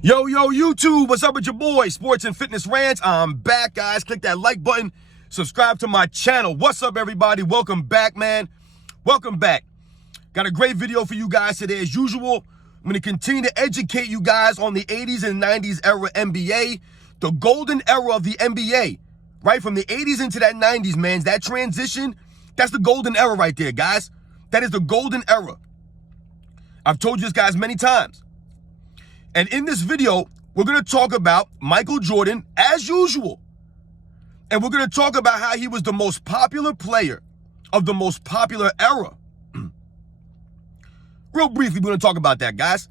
Yo, YouTube, what's up with your boy? Sports and Fitness Rants. I'm back, guys. Click that like button. Subscribe to my channel. What's up, everybody? Welcome back, man. Welcome back. Got a great video for you guys today, as usual. I'm going to continue to educate you guys on the 80s and 90s era NBA, the golden era of the NBA, right? From the 80s into that 90s, man. That transition, that's the golden era right there, guys. That is the golden era. I've told you this, guys, many times. And in this video, we're going to talk about Michael Jordan, as usual. And we're going to talk about how he was the most popular player of the most popular era. Real briefly, we're going to talk about that, guys.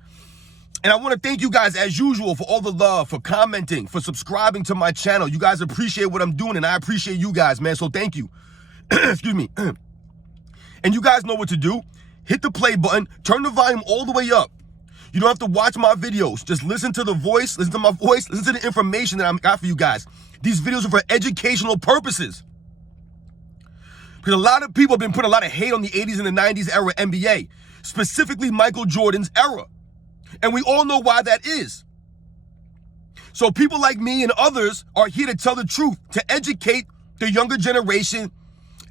And I want to thank you guys, as usual, for all the love, for commenting, for subscribing to my channel. You guys appreciate what I'm doing, and I appreciate you guys, man. So thank you. Excuse me. And you guys know what to do. Hit the play button. Turn the volume all the way up. You don't have to watch my videos. Just listen to the voice, listen to my voice, listen to the information that I've got for you guys. These videos are for educational purposes. Because a lot of people have been putting a lot of hate on the 80s and the 90s era NBA, specifically Michael Jordan's era. And we all know why that is. So people like me and others are here to tell the truth, to educate the younger generation,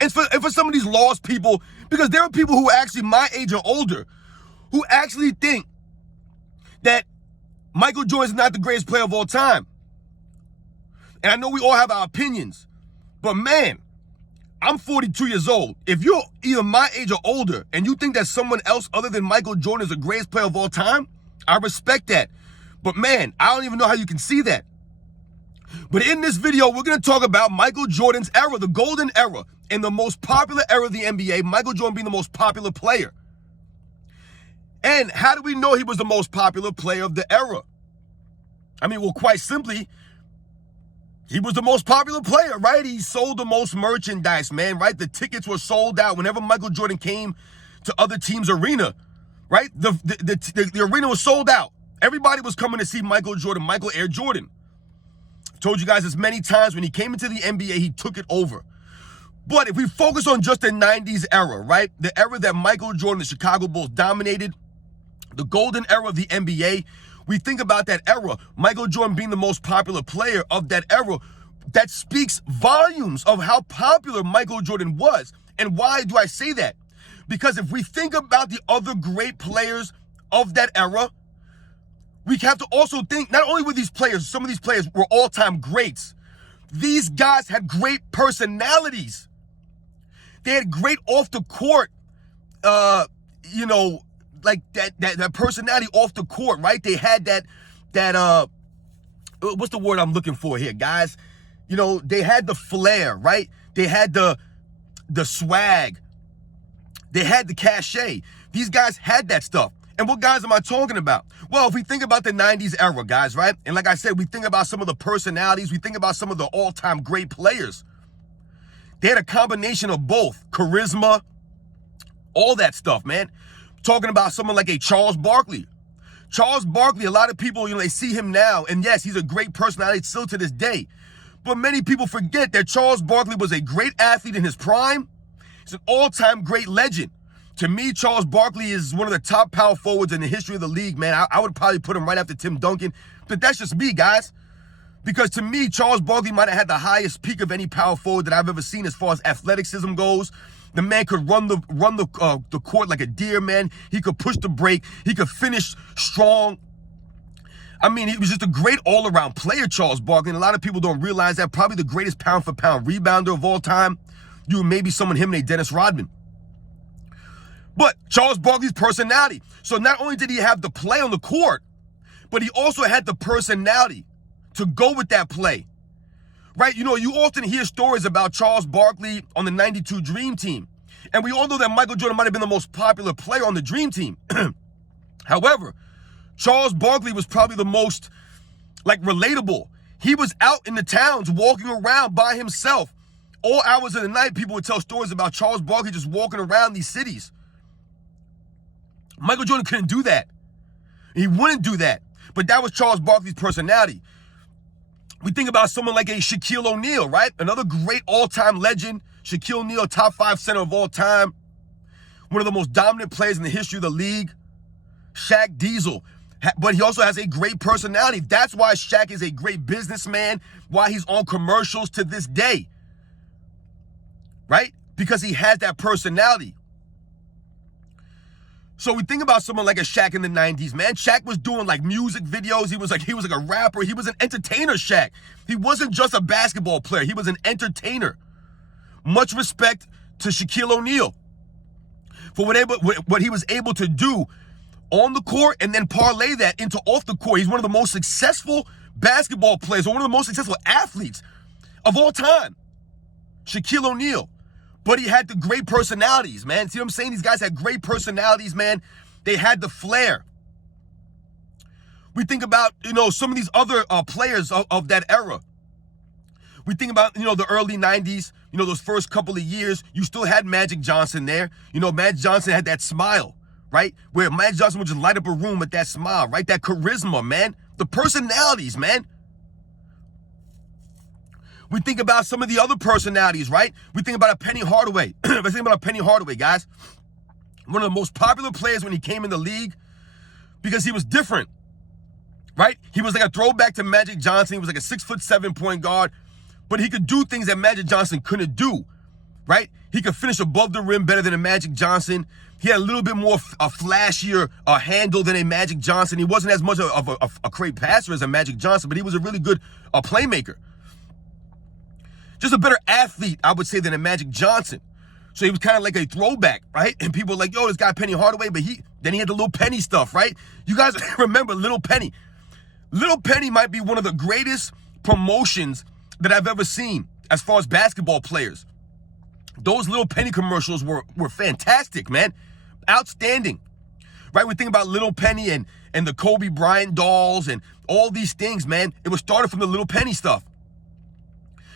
and for some of these lost people, because there are people who are actually my age or older who actually think that Michael Jordan is not the greatest player of all time. And I know we all have our opinions, but man, I'm 42 years old. If you're either my age or older and you think that someone else other than Michael Jordan is the greatest player of all time, I respect that. But man, I don't even know how you can see that. But in this video, we're going to talk about Michael Jordan's era, the golden era, and the most popular era of the NBA, Michael Jordan being the most popular player. And how do we know he was the most popular player of the era? I mean, well, quite simply, he was the most popular player, right? He sold the most merchandise, man, right? The tickets were sold out whenever Michael Jordan came to other teams' arena, right? The arena was sold out. Everybody was coming to see Michael Jordan, Michael Air Jordan. I've told you guys this many times. When he came into the NBA, he took it over. But if we focus on just the 90s era, right? The era that Michael Jordan, the Chicago Bulls dominated, the golden era of the NBA, we think about that era, Michael Jordan being the most popular player of that era, that speaks volumes of how popular Michael Jordan was. And why do I say that? Because if we think about the other great players of that era, we have to also think, not only were these players, some of these players were all-time greats, these guys had great personalities. They had great off-the-court, like that personality off the court, right? They had that what's the word I'm looking for here, guys? You know, they had the flair, right? They had the swag. They had the cachet. These guys had that stuff. And what guys am I talking about? Well, if we think about the 90s era, guys, right? And like I said, we think about some of the personalities. We think about some of the all-time great players. They had a combination of both. Charisma, all that stuff, man. Talking about someone like a Charles Barkley. Charles Barkley, a lot of people, they see him now, and yes, he's a great personality still to this day. But many people forget that Charles Barkley was a great athlete in his prime. He's an all-time great legend. To me, Charles Barkley is one of the top power forwards in the history of the league, man. I would probably put him right after Tim Duncan, but that's just me, guys. Because to me, Charles Barkley might have had the highest peak of any power forward that I've ever seen as far as athleticism goes. The man could run the court like a deer, man. He could push the break. He could finish strong. I mean, he was just a great all-around player, Charles Barkley. And a lot of people don't realize that. Probably the greatest pound-for-pound rebounder of all time. You and maybe someone him named Dennis Rodman. But Charles Barkley's personality. So not only did he have the play on the court, but he also had the personality to go with that play. Right? You know, you often hear stories about Charles Barkley on the 92 Dream Team. And we all know that Michael Jordan might have been the most popular player on the Dream Team. However, Charles Barkley was probably the most, relatable. He was out in the towns walking around by himself. All hours of the night, people would tell stories about Charles Barkley just walking around these cities. Michael Jordan couldn't do that. He wouldn't do that. But that was Charles Barkley's personality. We think about someone like a Shaquille O'Neal, right? Another great all-time legend. Shaquille O'Neal, top 5 center of all time. One of the most dominant players in the history of the league. Shaq Diesel. But he also has a great personality. That's why Shaq is a great businessman, why he's on commercials to this day, right? Because he has that personality. So we think about someone like a Shaq in the 90s, man. Shaq was doing like music videos. He was like a rapper. He was an entertainer, Shaq. He wasn't just a basketball player. He was an entertainer. Much respect to Shaquille O'Neal for what he was able to do on the court and then parlay that into off the court. He's one of the most successful basketball players, or one of the most successful athletes of all time, Shaquille O'Neal. But he had the great personalities, man. See what I'm saying? These guys had great personalities, man. They had the flair. We think about, some of these other players of that era. We think about, the early 90s, those first couple of years, you still had Magic Johnson there. Magic Johnson had that smile, right? Where Magic Johnson would just light up a room with that smile, right? That charisma, man. The personalities, man. We think about some of the other personalities, right? We think about a Penny Hardaway. Let's think about a Penny Hardaway, guys. One of the most popular players when he came in the league because he was different, right? He was like a throwback to Magic Johnson. He was like a 6'7" point guard, but he could do things that Magic Johnson couldn't do, right? He could finish above the rim better than a Magic Johnson. He had a little bit more a flashier handle than a Magic Johnson. He wasn't as much of a great passer as a Magic Johnson, but he was a really good playmaker. Just a better athlete, I would say, than a Magic Johnson. So he was kind of like a throwback, right? And people were like, yo, this guy Penny Hardaway, but then he had the Little Penny stuff, right? You guys remember Little Penny. Little Penny might be one of the greatest promotions that I've ever seen as far as basketball players. Those Little Penny commercials were fantastic, man. Outstanding, right? We think about Little Penny and the Kobe Bryant dolls and all these things, man. It was started from the Little Penny stuff.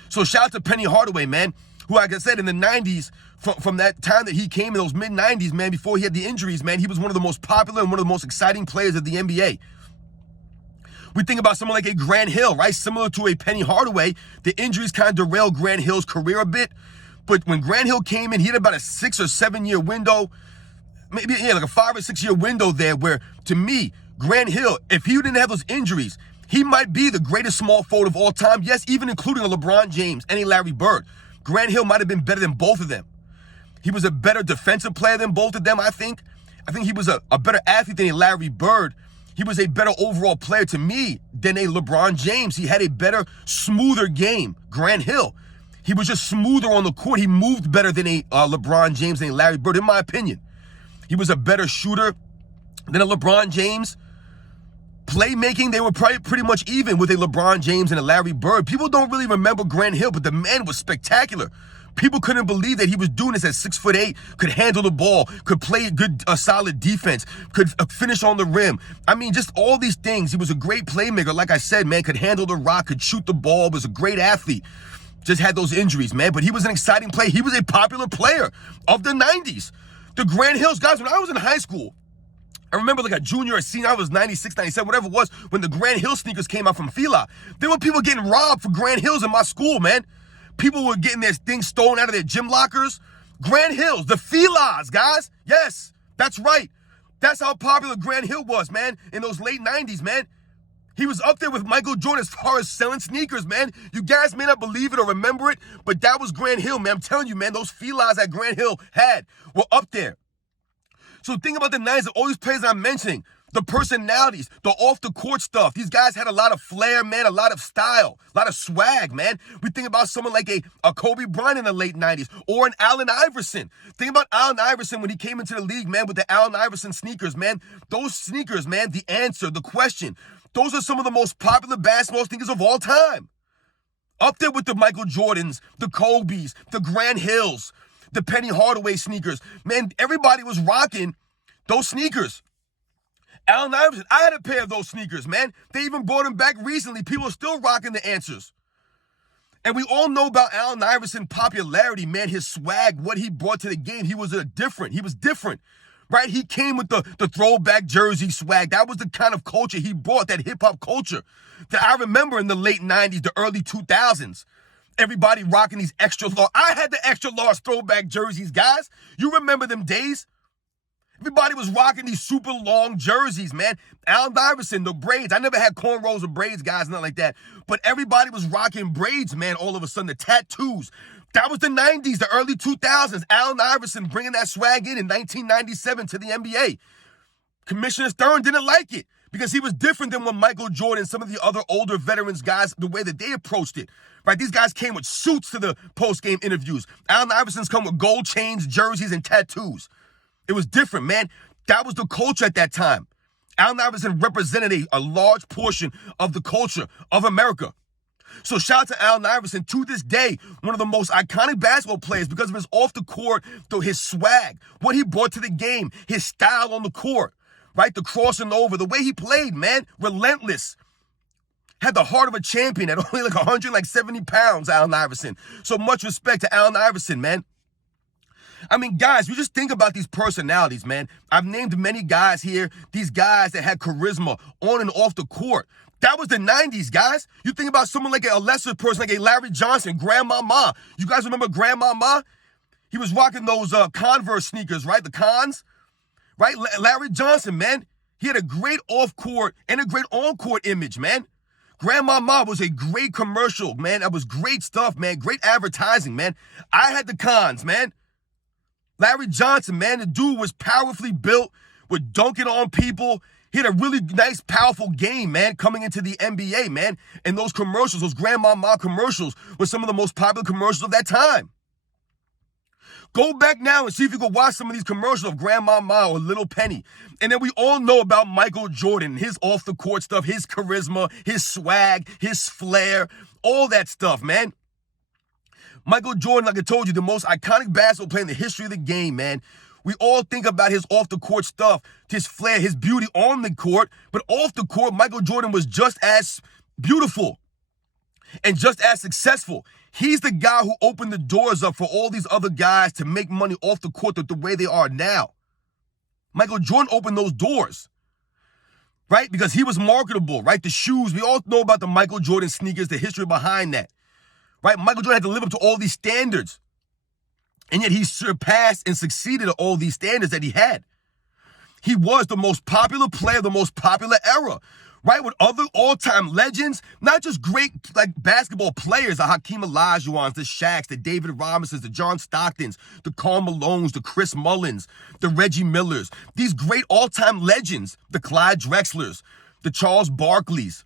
So shout out to Penny Hardaway, man, who, like I said, in the 90s, from that time that he came in those mid-90s, man, before he had the injuries, man, he was one of the most popular and one of the most exciting players of the NBA. We think about someone like a Grant Hill, right? Similar to a Penny Hardaway, the injuries kind of derailed Grant Hill's career a bit. But when Grant Hill came in, he had about a 6 or 7 year window, maybe like a 5 or 6 year window there where, to me, Grant Hill, if he didn't have those injuries, he might be the greatest small forward of all time. Yes, even including a LeBron James and a Larry Bird. Grant Hill might have been better than both of them. He was a better defensive player than both of them, I think. I think he was a better athlete than a Larry Bird. He was a better overall player to me than a LeBron James. He had a better, smoother game, Grant Hill. He was just smoother on the court. He moved better than a LeBron James and a Larry Bird, in my opinion. He was a better shooter than a LeBron James. Playmaking, they were probably pretty much even with a LeBron James and a Larry Bird. People don't really remember Grant Hill, but the man was spectacular. People couldn't believe that he was doing this at 6'8", could handle the ball, could play a solid defense, could finish on the rim. I mean, just all these things. He was a great playmaker. Like I said, man, could handle the rock, could shoot the ball, was a great athlete. Just had those injuries, man. But he was an exciting player. He was a popular player of the 90s. The Grant Hills, guys, when I was in high school, I remember like a junior or senior, I was 96, 97, whatever it was, when the Grant Hill sneakers came out from Fila. There were people getting robbed for Grant Hills in my school, man. People were getting their things stolen out of their gym lockers. Grant Hills, the Filas, guys. Yes, that's right. That's how popular Grant Hill was, man, in those late 90s, man. He was up there with Michael Jordan as far as selling sneakers, man. You guys may not believe it or remember it, but that was Grant Hill, man. I'm telling you, man, those Filas that Grant Hill had were up there. So think about the 90s, all these players I'm mentioning, the personalities, the off-the-court stuff. These guys had a lot of flair, man, a lot of style, a lot of swag, man. We think about someone like a Kobe Bryant in the late 90s or an Allen Iverson. Think about Allen Iverson when he came into the league, man, with the Allen Iverson sneakers, man. Those sneakers, man, the answer, the question, those are some of the most popular basketball sneakers of all time. Up there with the Michael Jordans, the Kobes, the Grant Hills, the Penny Hardaway sneakers. Man, everybody was rocking those sneakers. Allen Iverson, I had a pair of those sneakers, man. They even brought them back recently. People are still rocking the answers. And we all know about Allen Iverson's popularity, man, his swag, what he brought to the game. He was different, right? He came with the throwback jersey swag. That was the kind of culture he brought, that hip-hop culture that I remember in the late 90s, the early 2000s. Everybody rocking these extra large. I had the extra large throwback jerseys, guys. You remember them days? Everybody was rocking these super long jerseys, man. Allen Iverson, the braids. I never had cornrows or braids, guys, nothing like that. But everybody was rocking braids, man, all of a sudden. The tattoos. That was the 90s, the early 2000s. Allen Iverson bringing that swag in 1997 to the NBA. Commissioner Stern didn't like it because he was different than when Michael Jordan, some of the other older veterans guys, the way that they approached it. Right? These guys came with suits to the post-game interviews. Allen Iverson's come with gold chains, jerseys, and tattoos. It was different, man. That was the culture at that time. Allen Iverson represented a large portion of the culture of America. So shout out to Allen Iverson, to this day, one of the most iconic basketball players because of his off the court, his swag, what he brought to the game, his style on the court, right? The crossing over, the way he played, man, relentless. Had the heart of a champion at only like 170 pounds, Allen Iverson. So much respect to Allen Iverson, man. I mean, guys, you just think about these personalities, man. I've named many guys here, these guys that had charisma on and off the court. That was the 90s, guys. You think about someone like a lesser person, like a Larry Johnson, Grandmama. You guys remember Grandmama? He was rocking those Converse sneakers, right? The Cons, right? Larry Johnson, man. He had a great off-court and a great on-court image, man. Grandmama was a great commercial, man. That was great stuff, man. Great advertising, man. I had the Cons, man. Larry Johnson, man, the dude was powerfully built, with dunking on people. He had a really nice, powerful game, man, coming into the NBA, man. And those commercials, those Grandmama commercials, were some of the most popular commercials of that time. Go back now and see if you can watch some of these commercials of Grandmama or Little Penny. And then we all know about Michael Jordan, his off-the-court stuff, his charisma, his swag, his flair, all that stuff, man. Michael Jordan, like I told you, the most iconic basketball player in the history of the game, man. We all think about his off-the-court stuff, his flair, his beauty on the court. But off the court, Michael Jordan was just as beautiful and just as successful. He's the guy who opened the doors up for all these other guys to make money off the court the way they are now. Michael Jordan opened those doors, right? Because he was marketable, right? The shoes, we all know about the Michael Jordan sneakers, the history behind that. Right? Michael Jordan had to live up to all these standards. And yet he surpassed and succeeded at all these standards that he had. He was the most popular player of the most popular era. Right? With other all-time legends, not just great like basketball players, the Hakeem Olajuwons, the Shaqs, the David Robinsons, the John Stocktons, the Karl Malones, the Chris Mullins, the Reggie Millers. These great all-time legends, the Clyde Drexlers, the Charles Barkleys.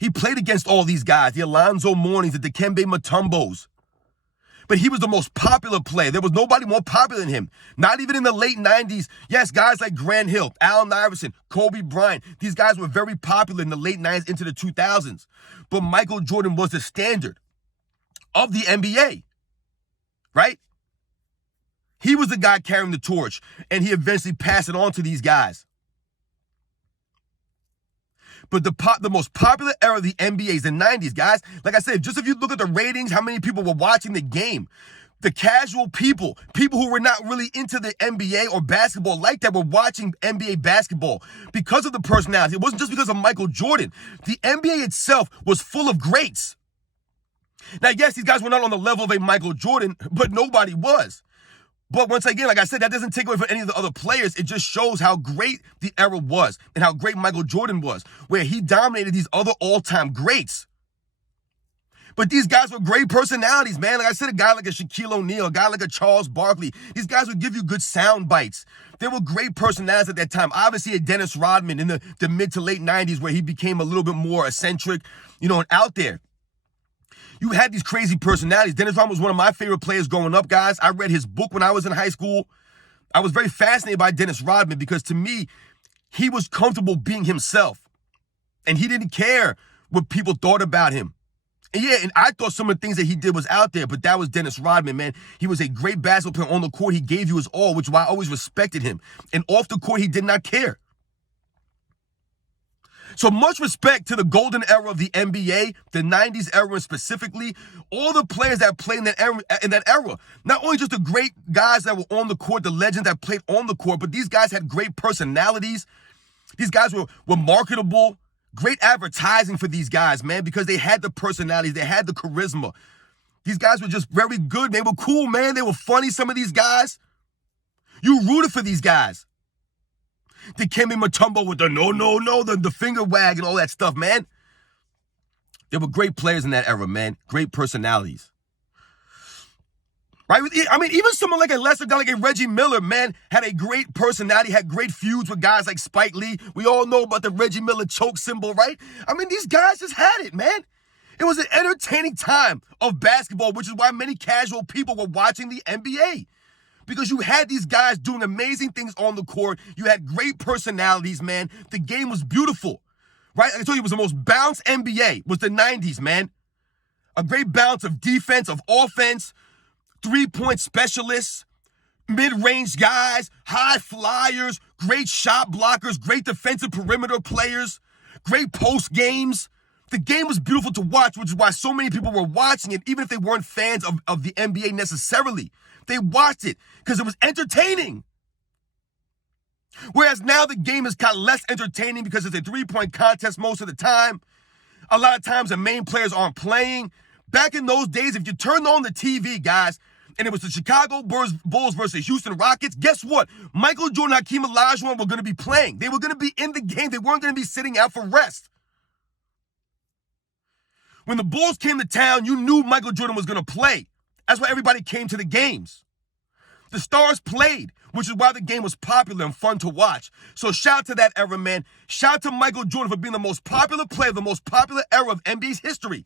He played against all these guys, the Alonzo Mournings, the Dikembe Mutombos. But he was the most popular player. There was nobody more popular than him. Not even in the late 90s. Yes, guys like Grant Hill, Allen Iverson, Kobe Bryant. These guys were very popular in the late 90s into the 2000s. But Michael Jordan was the standard of the NBA, right? He was the guy carrying the torch, and he eventually passed it on to these guys. But the most popular era of the NBA is the 90s, guys. Like I said, just if you look at the ratings, how many people were watching the game, the casual people who were not really into the NBA or basketball like that were watching NBA basketball because of the personality. It wasn't just because of Michael Jordan. The NBA itself was full of greats. Now, yes, these guys were not on the level of a Michael Jordan, but nobody was. But once again, like I said, that doesn't take away from any of the other players. It just shows how great the era was and how great Michael Jordan was, where he dominated these other all-time greats. But these guys were great personalities, man. Like I said, a guy like a Shaquille O'Neal, a guy like a Charles Barkley, these guys would give you good sound bites. They were great personalities at that time. Obviously, a Dennis Rodman in the mid to late 90s where he became a little bit more eccentric, and out there. You had these crazy personalities. Dennis Rodman was one of my favorite players growing up, guys. I read his book when I was in high school. I was very fascinated by Dennis Rodman because to me, he was comfortable being himself. And he didn't care what people thought about him. And I thought some of the things that he did was out there, but that was Dennis Rodman, man. He was a great basketball player on the court. He gave you his all, which is why I always respected him. And off the court, he did not care. So much respect to the golden era of the NBA, the 90s era specifically, all the players that played in that era. Not only just the great guys that were on the court, the legends that played on the court, but these guys had great personalities. These guys were marketable. Great advertising for these guys, man, because they had the personalities. They had the charisma. These guys were just very good. They were cool, man. They were funny, some of these guys. You rooted for these guys. The Dikembe Mutombo with the no, the finger wag and all that stuff, man. There were great players in that era, man. Great personalities. Right? I mean, even someone like a lesser guy like a Reggie Miller, man, had a great personality, had great feuds with guys like Spike Lee. We all know about the Reggie Miller choke symbol, right? I mean, these guys just had it, man. It was an entertaining time of basketball, which is why many casual people were watching the NBA. Because you had these guys doing amazing things on the court. You had great personalities, man. The game was beautiful, right? I told you it was the most balanced NBA, was the 90s, man. A great balance of defense, of offense, three-point specialists, mid-range guys, high flyers, great shot blockers, great defensive perimeter players, great post games. The game was beautiful to watch, which is why so many people were watching it, even if they weren't fans of the NBA necessarily. They watched it because it was entertaining. Whereas now the game is kind of less entertaining because it's a three-point contest most of the time. A lot of times the main players aren't playing. Back in those days, if you turned on the TV, guys, and it was the Chicago Bulls versus Houston Rockets, guess what? Michael Jordan and Hakeem Olajuwon were going to be playing. They were going to be in the game. They weren't going to be sitting out for rest. When the Bulls came to town, you knew Michael Jordan was going to play. That's why everybody came to the games. The stars played, which is why the game was popular and fun to watch. So shout out to that era, man. Shout out to Michael Jordan for being the most popular player, the most popular era of NBA's history.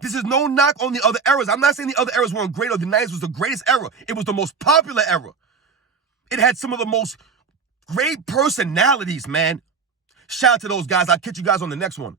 This is no knock on the other eras. I'm not saying the other eras weren't great or the 90s was the greatest era. It was the most popular era. It had some of the most great personalities, man. Shout out to those guys. I'll catch you guys on the next one.